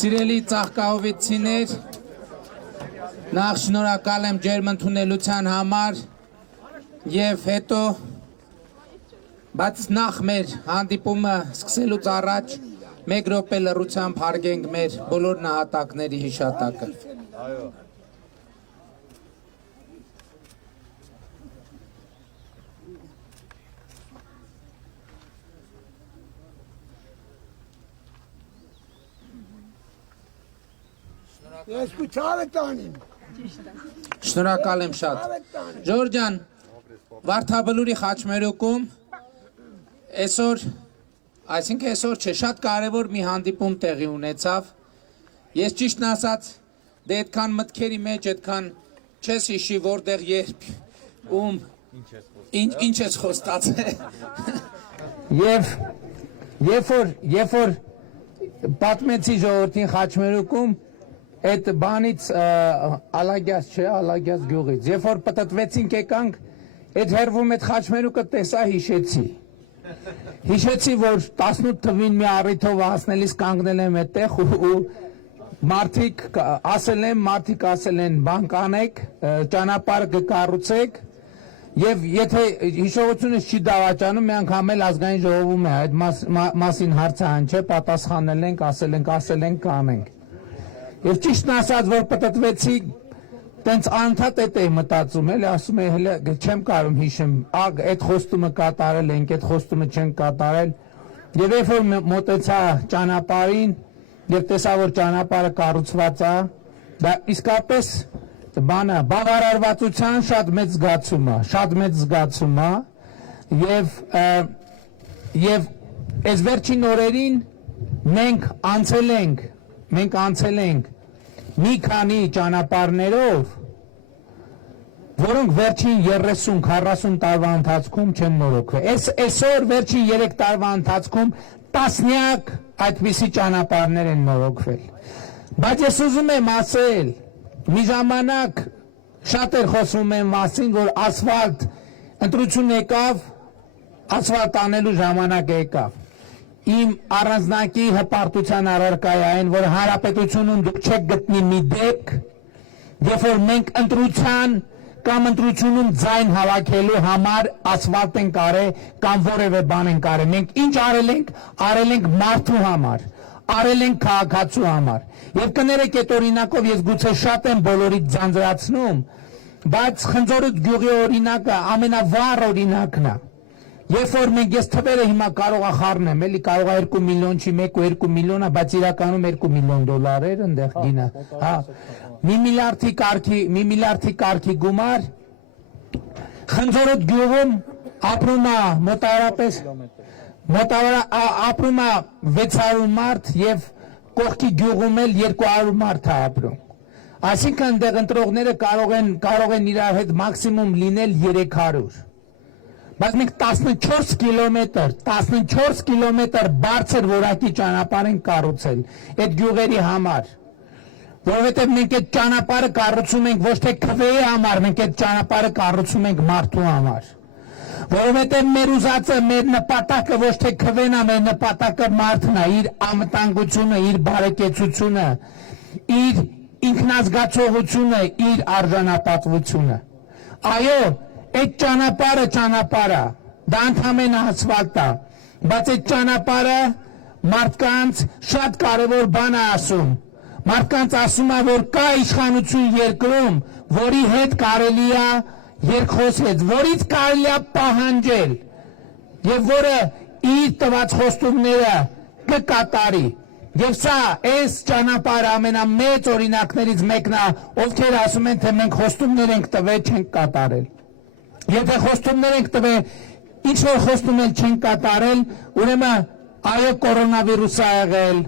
Սիրելի ծաղկահովիցիներ, նախ շնորհակալ եմ ջերմ ընդունելության համար եւ հետո բայց նախ մեր հանդիպումը սկսելուց առաջ մեկ րոպե լռությամբ հարգենք մեր բոլոր նահատակների հիշատակը։ Շնորհակալ եմ շատ։ Ժորժ ջան, Վարդաբլուրի խաչմերուկում այսինքն այսօր չէ, շատ կարևոր մի հանդիպում տեղի ունեցավ։ Ես ճիշտն ասած, դե այդքան մտքերի մեջ այդքան չես հիշի, որտեղ երբ ում ինչ ես խոստացել։ Երբ որ պատմեցի ժողովրդին խաչմերուկում այդ բանից Ալագյաս չէ, Ալագյաս գյուղից, երբ որ պտտվեցինք եկանք, այդ հերվում այդ խաչմերուկը տեսա հիշեցի, որ 18 թվին մի առիթով հասնելիս կանգնել եմ այդտեղ ու մարդիկ ասել են բան կանեք, ճանապարհ կկառուցեք եւ եթե հիշողությունս չի դավաճանում, մի անգամ էլ ազգային ժողովում է այդ մասին հարցը հնչե, պատասխանել ենք, ասել ենք կանենք։ Եվ ճիշտն ասած, որ պտտվեցի, տենց անընդհատ էի մտածում, էլի ասում էի, հələ չեմ կարում հիշեմ, այդ խոստումը կատարել ենք, այդ խոստումը չենք կատարել։ Եվ երբ որ մոտեցա ճանապարհին, եւ տեսա, որ ճանապարհը կառուցված է, դա իսկապես բավարարվածության շատ մեծ զգացում է, եւ այս վերջին օրերին մենք անցել ենք մի քանի ճանապարհներով, որոնք վերջին 30-40 տարվա ընթացքում չեն նորոգվել։ Այսօր վերջին 3 տարվա ընթացքում տասնյակ այդպիսի ճանապարհներ են նորոգվել։ Բայց ես ուզում եմ ասել, մի ժամանակ շատ էր խոսվում այն մասին, որ ասֆալտ ընտրություն եկավ, ասֆալտ անելու ժամանակ եկավ։ Իմ առանձնակի հպարտության առարկա է այն, որ հանրապետությունում դուք չեք գտնի մի դեպք, երբ որ մենք ընտրության կամ ընտրությունում ձայն հավաքելու համար ասֆալտ ենք արել կամ որևէ բան ենք արել։ Մենք ինչ արել ենք մարդու համար, արել ենք քաղաքացու համար։ Եվ կներեք այդ օրինակով ես գուցե շատ եմ բոլորից ձանձրացնում, բայց Խնձորդ գյուղի օրինակը ամենավառ օրինակն է։ Երբ որ մենք ես թվերը հիմա կարող է խառնեմ, էլի կարող է 2 միլիոն չի 1-2 միլիոն է, բայց իրականում 2 միլիոն դոլար էր այնտեղ գինը։ Հա, 1 միլիարդի կարգի գումար Խնձորդ գյուղում ապրում է մոտավորապես ապրում է 600 մարդ եւ կողքի գյուղում էլ 200 մարդ է ապրում։ Այսինքն այնտեղ ընտրողները կարող են իրար հետ մաքսիմում լինել 300։ Բայց մենք 14 կիլոմետր բարձր որակի ճանապարհ են կառուցել այդ գյուղերի համար, որովհետև մենք այդ ճանապարհը կառուցում ենք ոչ թե քվեի համար, մենք այդ ճանապարհը կառուցում ենք մարդու համար, որովհետև մեր ուզածը, մեր նպատակը ոչ թե քվեն է, մեր նպատակը մարդն է, իր անվտանգությունը, իր բարեկեցությունը, իր ինքնազգացողությունը, իր արժանապատվությունը։ Այո, այդ ճանապարհը, դա ընդհանրապես ասֆալտ է, բայց այդ ճանապարհը մարդկանց շատ կարևոր բան է ասում։ Մարդկանց ասում է, որ կա իշխանություն երկրում, որի հետ կարելի է երկխոսել, որից կարելի է պահանջել, եւ որը իր տված խոստումները կկատարի։ Եվ սա այս ճանապարհը ամենամեծ օրինակներից մեկն է, ովքեր ասում են, թե մենք խոստումներ ենք տվել, չենք կատարել։ Եթե խոստումներ ենք տվել, ինչ որ խոստումներ չենք կատարել, ուրեմն այո կորոնավիրուս ա եղել,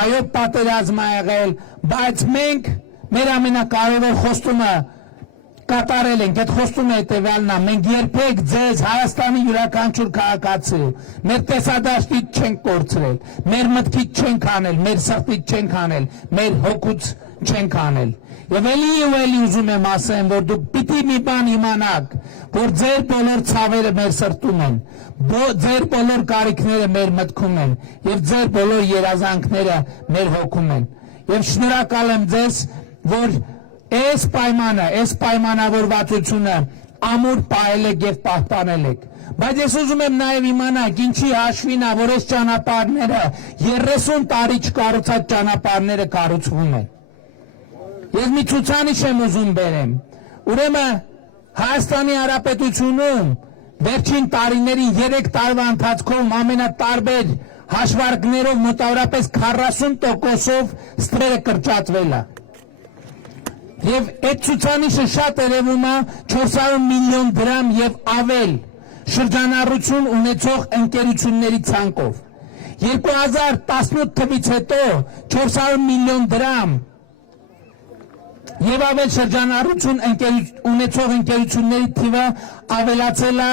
այո պատերազմ ա եղել, բայց մենք մեր ամենակարևոր խոստումը կատարել ենք, այդ խոստումը հետևյալն է, մենք երբեք ձեզ Հայաստանի յուրաքանչյուր քաղաքացու մեր տեսադաշտից չենք կորցրել, մեր մտքից չենք անել, մեր սրտից չենք անել, մեր հոգուց չենք անել։ Եվ էլի ուզում եմ ասեմ, որ դուք պիտի մի բան իմանաք, որ ձեր բոլոր ցավերը մեր սրտում են, ձեր բոլոր կարիքները մեր մտքում են, եւ ձեր բոլոր երազանքները մեր հոգում են։ Եվ շնորհակալ եմ ձեզ, որ այս պայմանավորվածությունը ամուր պահել եք եւ պահպանել եք։ Բայց ես ուզում եմ նաեւ իմանալ, ինչի հաշվին է, որ այս ճանապարհները 30 տարի չկառուցած ճանապարհները կառուցվում են։ Ես մի ցուցանիշ եմ ուզում բերեմ։ Ուրեմն Հայաստանի Հանրապետությունում վերջին տարիներին 3 տարվա ընթացքում ամենատարբեր հաշվարկներով մոտավորապես 40%-ով ստվերը կրճատվել է։ Եվ այդ ցուցանիշը շատ երևում է 400 միլիոն դրամ եւ ավել շրջանառություն ունեցող ընկերությունների ցանկով։ 2018 թվականից հետո 400 միլիոն դրամ եւ ավել շրջանառություն ունեցող ընկերությունների թիվը ավելացել է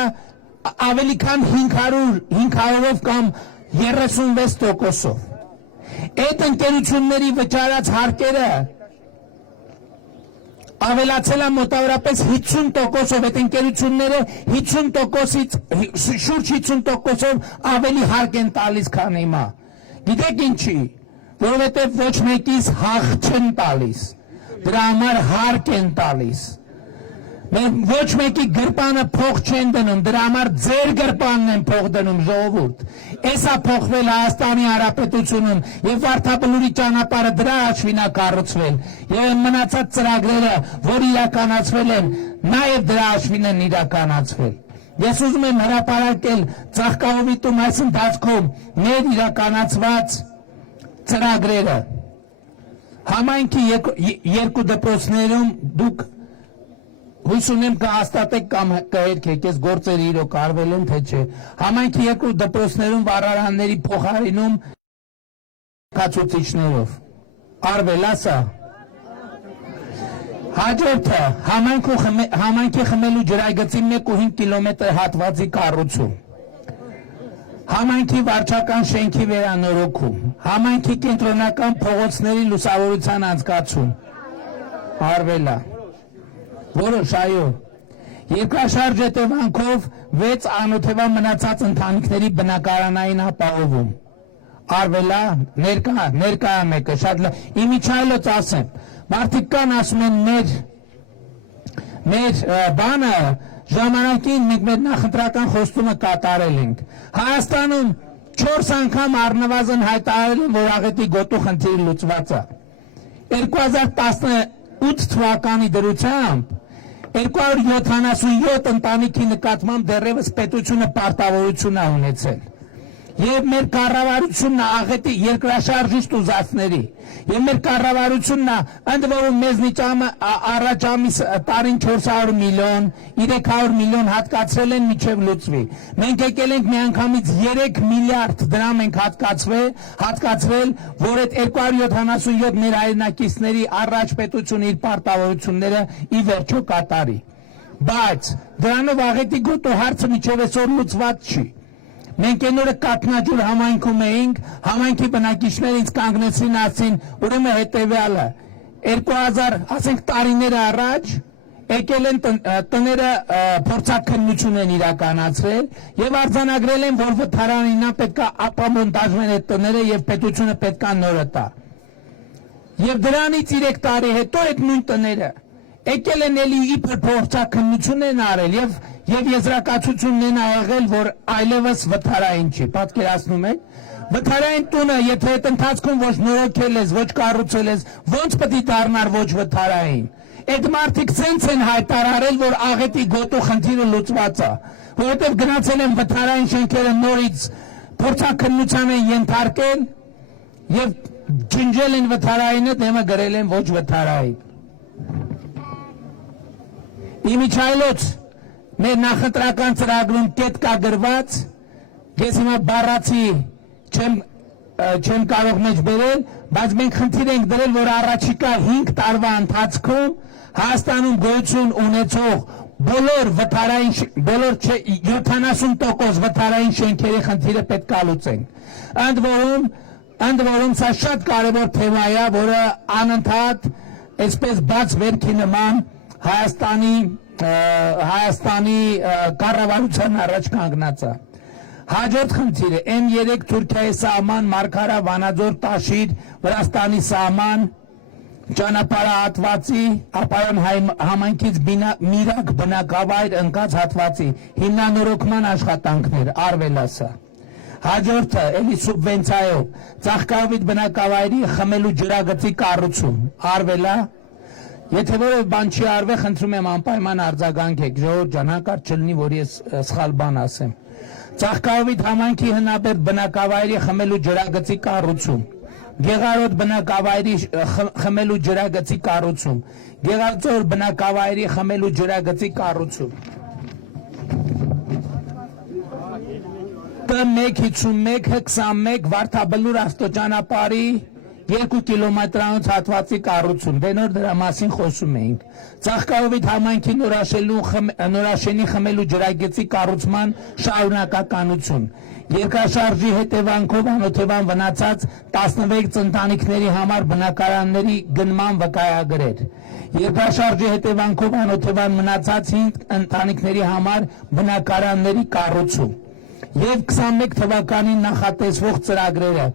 ավելի քան 500-ով կամ 36%-ով։ Այդ ընկերությունների վճարած հարկերը ավելացել է մոտավորապես 50%-ով, այդ ընկերությունները 50%-ից շուրջ 50%-ով ավելի հարկ են տալիս, քան հիմա։ Գիտեք ինչի, որովհետև ոչ մեկից հաղ չեն տալիս, դրա համար հարկ են տալիս։ Ոչ մեկի գրպանը փող չեն դնում, դրա համար ձեր գրպանն են փող դնում, ժողովուրդ։ Էսա փոխվել Հայաստանի Հանրապետությունում եւ Վարդապետի ճանապարհը դրա հաշվին է կառուցվել եւ մնացած ծրագրերը, որ իրականացվել են, նաեւ դրա հաշվին են իրականացվել։ Ես ուզում եմ հրապարակել Ծաղկահովիտում այս ընթացքում մեր իրականացված ծրագրերը։ Համայնքի երկու դպրոցներում դուք հույս ունեմ կհաստատեք կամ կհերքեք, այս գործերը իրոք արվել են թե չէ։ Համայնքի երկու դպրոցներում վառարանների փոխարինում կացուցիչներով արվել է սա։ Հաջորդը համայնքի խմելու ջրայգծի 1.5 կիլոմետր հատվածի կառուցում, համայնքի վարչական շենքի վերանորոգում, համայնքի կենտրոնական փողոցների լուսավորության անցկացում արվել է։ Որոշ, այո, երկրաշարժ հետևանքով 6 անօթևան մնացած ընտանիքների բնակարանային ապահովում, Արվելա ներկա մեկը շատ իմիջայլոց ասեմ մարդիկ կան ասում են մեր բանը ժամանակին մենք մեր նախընտրական խոստումը կատարել ենք Հայաստանում 4 անգամ առնվազն հայտարարել են որ աղետի գոտու խնդիրը լուծված է 2018 թվականի դրությամբ 277 ընտանիքի նկատմամբ դեռևս պետությունը պարտավորություն է ունեցել Եվ մեր կառավարությունն է աղետի երկրաշարժիչ ուզածների Եվ մեր կառավարությունն է ընդ որում մեզնից առաջ ամիս տարին 400 միլիոն 300 միլիոն հատկացրել են մինչև լուծվի Մենք եկել ենք միանգամից 3 միլիարդ դրամ ենք հատկացրել որ այդ 277 մեր հայրենակիցների առաջ պետությունը իր պարտավորությունները ի վերջո կատարի Բայց դրանով աղետի գոտու հարցը մինչև այսօր լուծված չի Մենք այն օրը կատնաջուր համայնքում էինք, համայնքի բնակիչները ինձ կանգնեցին ասին, ուրեմն հետևյալը 2000, ասենք տարիներ առաջ եկել են տները փորձաքննություն են իրականացրել եւ արձանագրել են, որ վթարանինա պետքա ապամոնտաժվեն այդ տները եւ պետությունը պետքա նորը տա։ Եվ դրանից 3 տարի հետո այդ նույն տները եկել են էլի իբր փորձաքննություն են արել եւ եզրակացությունն են աղել, որ այլևս վթարային չի, պատկերացնում եք, վթարային տունը, եթե այդ ընթացքում ոչ նորոգել ես, ոչ կառուցել ես, ոնց պետք է դառնար ոչ վթարային։ Այդ մարդիկ ցենց են հայտարարել, որ աղետի գոտու խնդիրը լուծված է, որովհետև գնացել են վթարային շենքերը նորից փորձաքննության են ենթարկել եւ ջնջել են վթարայինը, դեմը գրել են ոչ վթարային։ Իմիջայլոց մեր նախընտրական ծրագրում կետ կա գրված, ես հիմա բառացի չեմ կարող մեջ բերել, բայց մենք խնդիր ենք դրել, որ առաջիկա 5 տարվա ընթացքում Հայաստանում գոյություն ունեցող բոլոր 70% վթարային շենքերի խնդիրը պետք է լուծենք։ Ընդ որում սա շատ կարևոր թեմա է, որը անընդհատ այսպես բաց վերքի նման Հայաստանի կառավարության առաջ կանգնած է։ Հաջորդ խնդիրը M3 Թուրքիայի սահման, Մարգարա, Վանաձոր, Տաշիր, Վրաստանի սահման, ճանապարհատվածի, ապայոն համայնքից Միրակ բնակավայր ընկած հատվածի հիմնանորոգման աշխատանքներ, արվելասա։ Հաջորդը էլի սուբվենցիայով Ծաղկավիթ բնակավայրի խմելու ջրագծի կառուցում, արվելա։ Եթե որևէ բան չի արվել, խնդրում եմ անպայման արձագանքեք, ժողովուրդ ջան, հանկարծ չլինի, որ ես սխալ բան ասեմ։ Ծաղկավիթ համայնքի հնաբերդ բնակավայրի խմելու ջրագծի կառուցում, Գեղարոտ բնակավայրի խմելու ջրագծի կառուցում, Գեղարձոր բնակավայրի խմելու ջրագծի կառուցում։ Կ151-21 Վարդաբլուր ավտոճանապարհի 2 կիլոմետրանոց հատվածի կառուցում, դե նոր դրա մասին խոսում էինք։ Ծաղկավիթ համայնքի նորաշենի խմելու ջրագծի կառուցման շարունակականություն։ Երկրաշարժի հետևանքով անօթևան վնասած 16 ընտանիքների համար բնակարանների գնման վկայագրեր։ Երկրաշարժի հետևանքով անօթևան մնացած 5 ընտանիքների համար բնակարանների կառուցում։ Եվ 21 թվականին նախատեսվող ծրագրերը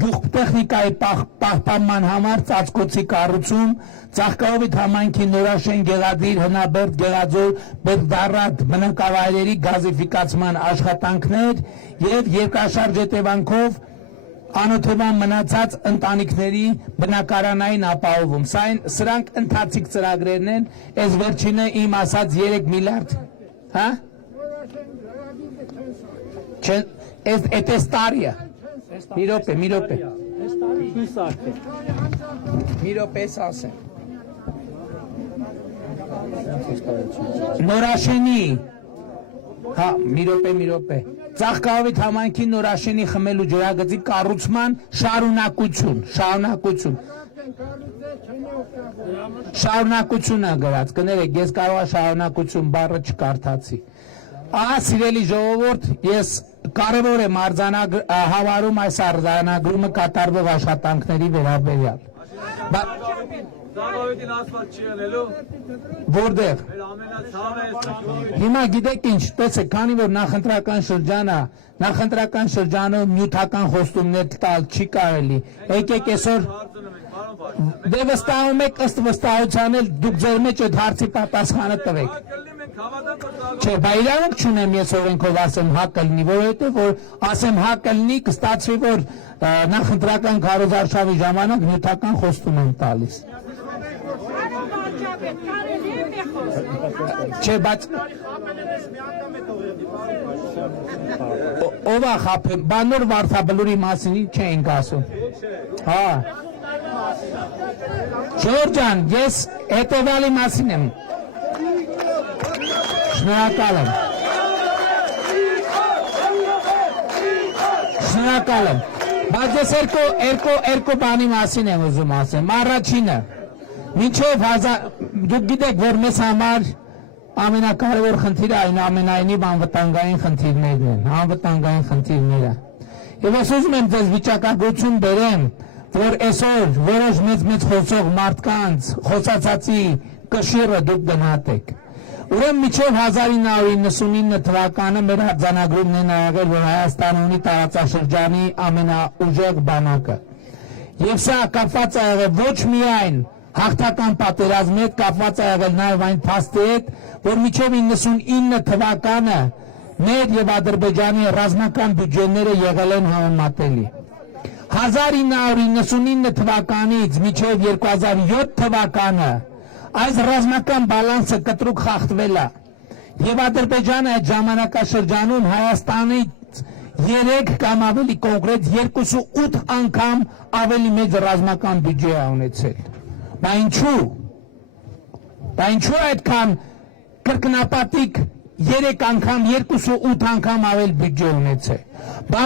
գյուղտեխնիկայի պահպանման համար ծածկոցի կառուցում, Ծաղկավիթ համայնքի նորաշեն Գեղադիր, Հնաբերդ, Գեղաձոր, Բերդառատ բնակավայրերի գազիֆիկացման աշխատանքներ եւ երկրաշարժ հետևանքով անօթևան մնացած ընտանիքների բնակարանային ապահովում։ Սրանք ընթացիկ ծրագրերն են, այս վերջինը իմ ասած 3 միլիարդ, հա? Это стария. Миропе. Միրոպե ասեմ։ Նորաշենի, հա, միրոպե։ Ծաղկավիթ համայնքի նորաշենի խմելու ջրագծի կառուցման շարունակություն է գրած, կներեք, ես կարող եմ շարունակություն բառը չկարդացի։ Ահա սիրելի ժողովուրդ, ես կարևոր եմ համարում այս արձանագրումը կատարվող աշխատանքների վերաբերյալ։ Զավակին ասված չի ելելու։ Որտեղ։ Մեր ամենացավը է զավակը։ Հիմա գիտեք ինչ, տեսեք, քանի որ նախընտրական շրջանում նյութական խոստումներ տալ չի կարելի։ Եկեք այսօր դե վստահում եք ըստ վստահության էլ դուք ձեր մեջ այդ հարցի պատասխանը տվեք։ Չէ, բա իրանք չունեմ ես օրենքով ասեմ հա կլինի, որովհետև որ ասեմ հա կլինի, կստացվի որ նախընտրական քարոզարշավի ժամանակ նյութական խոստում են տալիս։ Չէ, բայց ով է խափել, բանոր վարդաբլուրի մասին չենք ասում։ Հա։ Ժողովուրդ ջան, ես հետևյալի մասին եմ։ Շնորհակալ եմ։ Շնորհակալ եմ։ Բայց ես երկու բանի մասին եմ ուզում ասեմ։ Առաջինը, մինչև դուք գիտեք, որ մեզ համար ամենակարևոր խնդիրը այնուամենայնիվ անվտանգային խնդիրներն են, անվտանգային խնդիրները։ Եվ ես ուզում եմ ձեզ վիճակագրություն բերեմ, որ այսօր որոշ մեծ խոսող մարդկանց խոսացածի կշիռը դուք գնահատեք։ Ուրեմն մինչև 1999 թվականը մեր արձանագրումն է եղել, որ Հայաստանը ունի տարածաշրջանի ամենաուժեղ բանակը։ Եվ սա կապված է եղել ոչ միայն հաղթական պատերազմի հետ, կապված է եղել նաև այն փաստի հետ, որ մինչև 99 թվականը մեր եւ Ադրբեջանի ռազմական բյուջեները եղել են համեմատելի։ 1999 թվականից մինչև 2007 թվականը այս ռազմական բալանսը կտրուկ խախտվել է եւ Ադրբեջանը այդ ժամանակաշրջանում Հայաստանից 3 կամ ավելի կոնկրետ 28 անգամ ավելի մեծ ռազմական բյուջե է ունեցել։ Բա ինչու այդքան կրկնապատիկ 3 անգամ 28 անգամ ավել բյուջե ունեցել։ Բա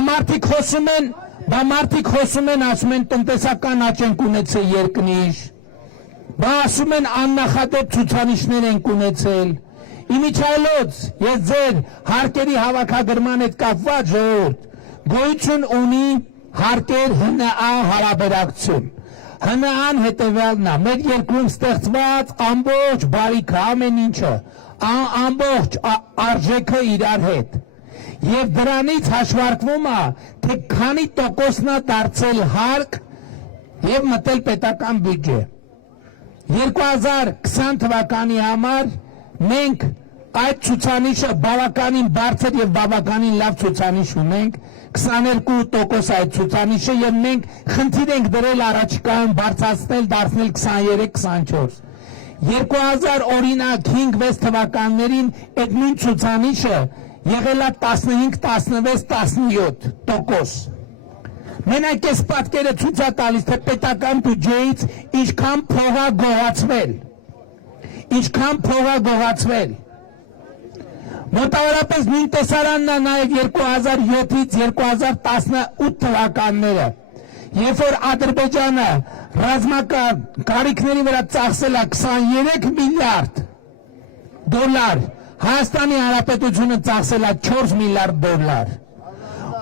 մարդիկ խոսում են, ասում են տնտեսական աճ ենք ունեցել երկնիշ։ Բա ասում են աննախադեպ ցուցանիշներ ենք ունեցել։ Իմիջիայլոց ես ձեր հարկերի հավաքագրման հետ կապված ժողովուրդ գոյություն ունի հարկեր ՀՆԱ հարաբերակցություն։ ՀՆԱ-ն հետևյալն է, մեր երկրում ստեղծված ամբողջ բարիքը, ամեն ինչը, ամբողջ արժեքը իրար հետ։ Եվ դրանից հաշվարկվում է, թե քանի տոկոսն է դարձել հարկ եւ մտել պետական բյուջե։ 2020 թվականի համար մենք այդ ցուցանիշը բավականին բարձր եւ բավականին լավ ցուցանիշ ունենք, 22% այդ ցուցանիշը եւ մենք խնդիր ենք դրել առաջիկայում բարձրացնել, դարձնել 23-24։ 2000 օրինակ 5-6 թվականներին այդ նույն ցուցանիշը եղել է 15-16-17%։ Մենակ այս պատկերը ցույց է տալիս, թե պետական բյուջեից ինչքան փող է գողացվել։ Մոտավորապես նույն տեսարանն է նաև 2007-ից 2018 թվականները, երբ որ Ադրբեջանը ռազմական կարիքների վրա ծախսել է 23 միլիարդ դոլար, Հայաստանի Հանրապետությունը ծախսել է 4 միլիարդ դոլար։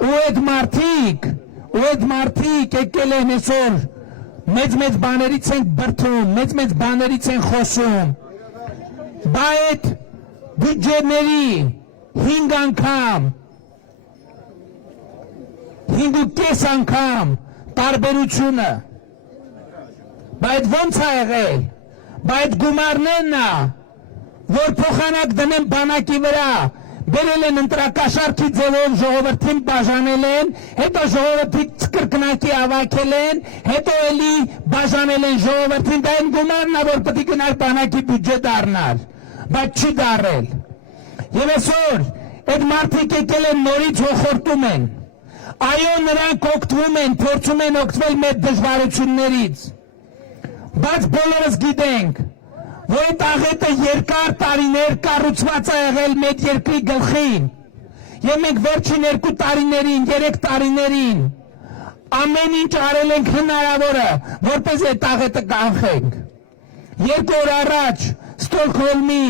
Ու այդ մարդիկ եկել են այսօր մեծ բաներից են բրդում, մեծ բաներից են խոսում։ Բա այդ բյուջեների 5 անգամ տարբերությունը, բա այդ ոնց է եղել, բա այդ գումարներն է, որ փոխանակ դնեն բանակի վրա, բերել են ընտրակաշառքի ձևով ժողովրդին բաժանել են, հետո ժողովրդի կրկնակի ավակել են, հետո էլի բաժանել են ժողովրդին, դա այն գումարն է, որ պետք է գնար բանակի բյուջե դառնար, բայց չի դառել։ Եվ այսօր այդ մարդիկ եկել են նորից հոխորտում են, այո նրանք օգտվում են, փորձում են օգտվել մեր դժվարություններից, բայց բոլորս գիտենք, որ այդ աղետը երկար տարիներ կառուցված է եղել մեր երկրի գլխին, եւ մենք վերջին 2 տարիներին, 3 տարիներին ամեն ինչ արել ենք հնարավորը, որպես այդ աղետը կանխենք։ 2 օր առաջ Ստոկհոլմի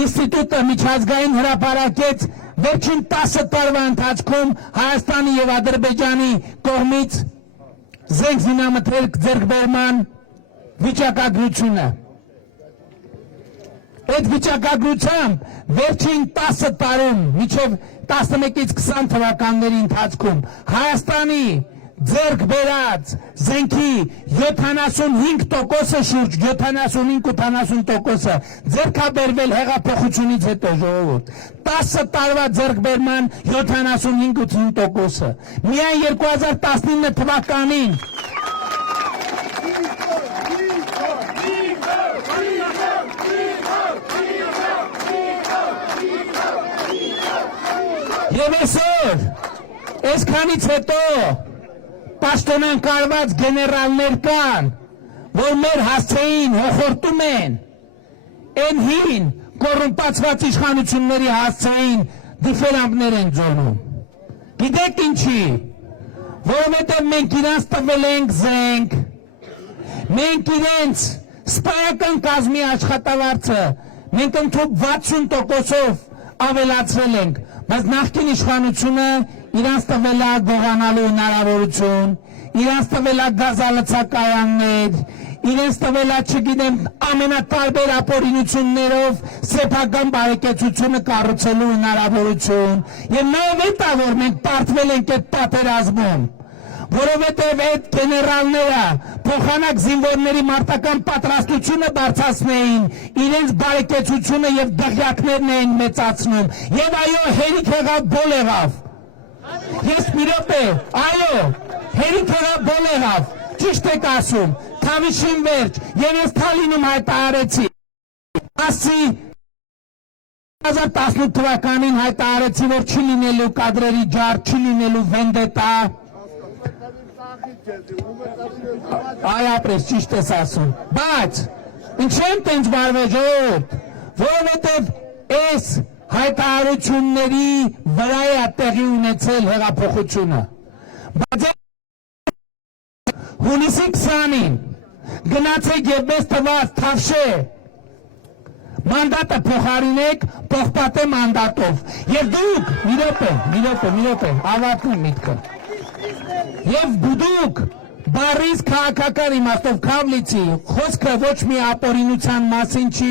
ինստիտուտը միջազգային հրապարակեց վերջին 10 տարվա ընթացքում Հայաստանի եւ Ադրբեջանի կողմից զենք զինամթերք ձեռքբերման վիճակագրությունը։ Այդ վիճակագրությամբ վերջին 10 տարում մինչև 11-ից 20 թվականների ընթացքում Հայաստանի ձեռք բերած զենքի 75%-ը շուրջ 75-80%-ը ձեռքաբերվել հեղափոխությունից հետո ժողովուրդ 10 տարվա ձեռքբերման 75-80%-ը միայն 2019 թվականին Եվ այսօր այսքանից հետո պաշտոնան կարված գեներալներ կան, որ մեր հասցեին հոխորտում են, են հին կոռումպացված իշխանությունների հասցեին դիֆերամբներ են ձոնում։ Գիտեք ինչի, որովհետև մենք իրանց տվել ենք զենք, մենք իրենց սպայական կազմի աշխատավարձը, մենք ընդհանուր 60%-ով ավելացրել ենք, բայց նախկին իշխանությունը իրանց տվել է գողանալու հնարավորություն, իրանց տվել է գազալցակայաններ, իրենց տվել է, չգիտեմ, ամենատարբեր ապօրինություններով սեփական բարեկեցությունը կառուցելու հնարավորություն, եւ նաեւ այդ է, որ մենք պարտվել ենք այդ պատերազմում, որովհետեւ այդ գեներալները փոխանակ զինվորների մարտական պատրաստությունը բարձրացնեին, իրենց բարեկեցությունը եւ դղյակներն էին մեծացնում, եւ այո, հերիք եղավ բոլ եղավ։ Ես մի րոպե, այո, հերիք եղավ բոլ եղավ, ճիշտ եք ասում, Թավիշին վերջ, եւ ես Թալինում հայտարարեցի, ասի 2018 թվականին հայտարարեցի, որ չի լինելու կադրերի ջար, չի լինելու վենդետա, այ ապրես, ճիշտ ես ասում, բայց ինչ եմ տենց վարվել ժողովուրդ, որովհետև այս հայտարարությունների վրա է տեղի ունեցել հեղափոխությունը, բայց հունիսի 20-ին գնացեք եւ մեզ տված Թավշե մանդատը փոխարինեք պողպատե մանդատով եւ դուք մի րոպե ավարտեմ միտքը եւ դուք բարիս քաղաքական իմաստով Քավլիցի խոսքը ոչ մի ապօրինության մասին չի,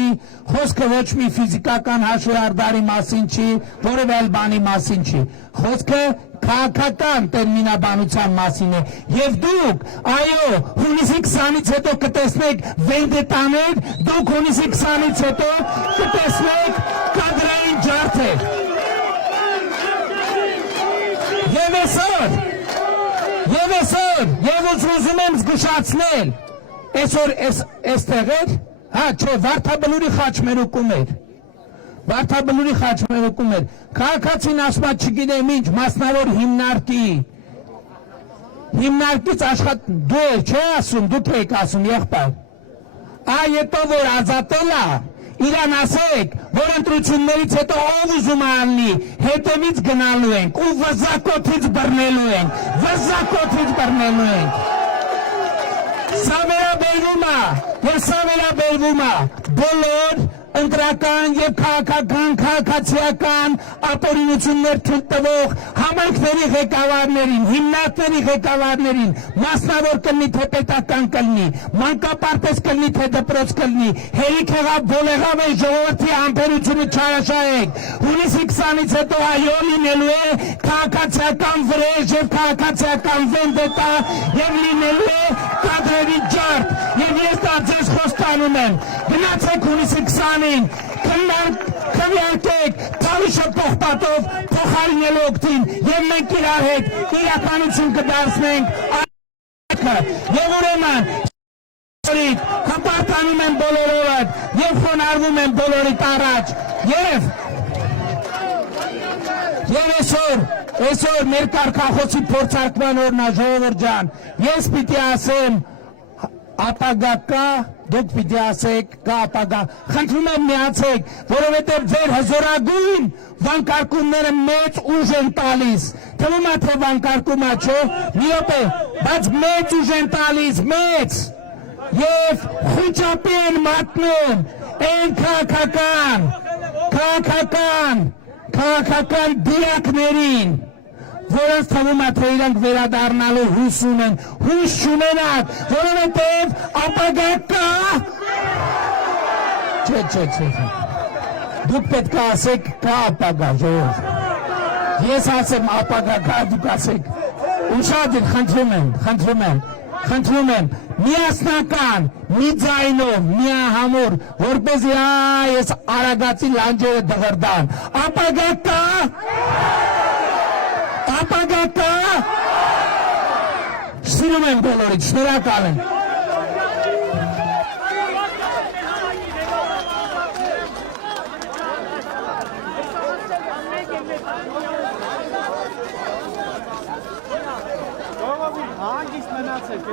խոսքը ոչ մի ֆիզիկական հաշվարդարի մասին չի, որևէ այլ բանի մասին չի, խոսքը քաղաքական տերմինաբանության մասին է եւ դուք այո հունիսի 20-ից հետո կտեսնեք վենդետաներ, դուք հունիսի 20-ից հետո կտեսնեք կադրային ջարդեր Եվ ուզում եմ զգուշացնել, այսօր էստեղ էր, հա չէ, Վարդաբլուրի խաչմերուկում էր, քաղաքացին ասում չգիտեմ ինչ, մասնավոր հիմնարկից աշխատել, դու չէ ասում, դուք եք ասում, եղբայր, այ հետո որ ազատել է, իրան ասեք, որ ընտրություններից հետո ով ուզում ալնի, հետևից գնալու ենք ու վզակոթից բռնելու ենք, Սա վերաբերվում է բոլոր ընտրական եւ քաղաքացիական ապօրինություններ թույլ տվող համայնքների ղեկավարներին, հիմնարկների ղեկավարներին, մասնավոր կլինի թե պետական կլինի, մանկապարտեզ կլինի թե դպրոց կլինի, հերիք եղավ բոլ եղավ այն ժողովրդի համբերությունը չարաշահեք, հունիսի 20-ից հետո այո լինելու է քաղաքացիական վրեժ եւ քաղաքացիական վենդետա եւ լինելու է կադրերի ջարդ եւ ես դա ձեզ խոստանում եմ, գնացեք հունիսի 20-ին, քննարկեք Թավիշը պողպատով փոխարինելու օգտին եւ մենք իրար հետ իրականություն կդարձնենք եւ ուրեմն հպարտանում եմ բոլորովդ եւ խոնարհվում եմ բոլորիդ առաջ եւ այսօր մեր կարգախոսի փորձարկման օրն է ժողովուրդ ջան, ես պիտի ասեմ ապագա կա, դուք պիտի ասեք կա ապագա, խնդրում եմ միացեք, որովհետև ձեր հզորագույն վանկարկումները մեծ ուժ են տալիս, թվում է թե վանկարկումը չէ, մի րոպե, բայց մեծ ուժ են տալիս, մեծ, եւ խուճապի են մատնում, այն քաղաքական դիակներին, որոնց թվում է թե իրանք վերադառնալու հույս ունեն, հույս չունենան, որովհետև ապագա կա։ Չէ։ Դուք պետք է ասեք կա ապագա, ժողով։ Ես ասեմ ապագա կա, դուք ասեք։ Ուշադիր, խնդրում եմ, միասնական, մի ձայնով, միահամուր, որպեսզի ես արագացի լանջերը դղրդան։ Ապագա կա։ Սիրում եմ բոլորիդ, շնորհակալ եմ։ Hangisi menacek?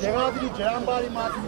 Ջեղավի ջրամբարի մատի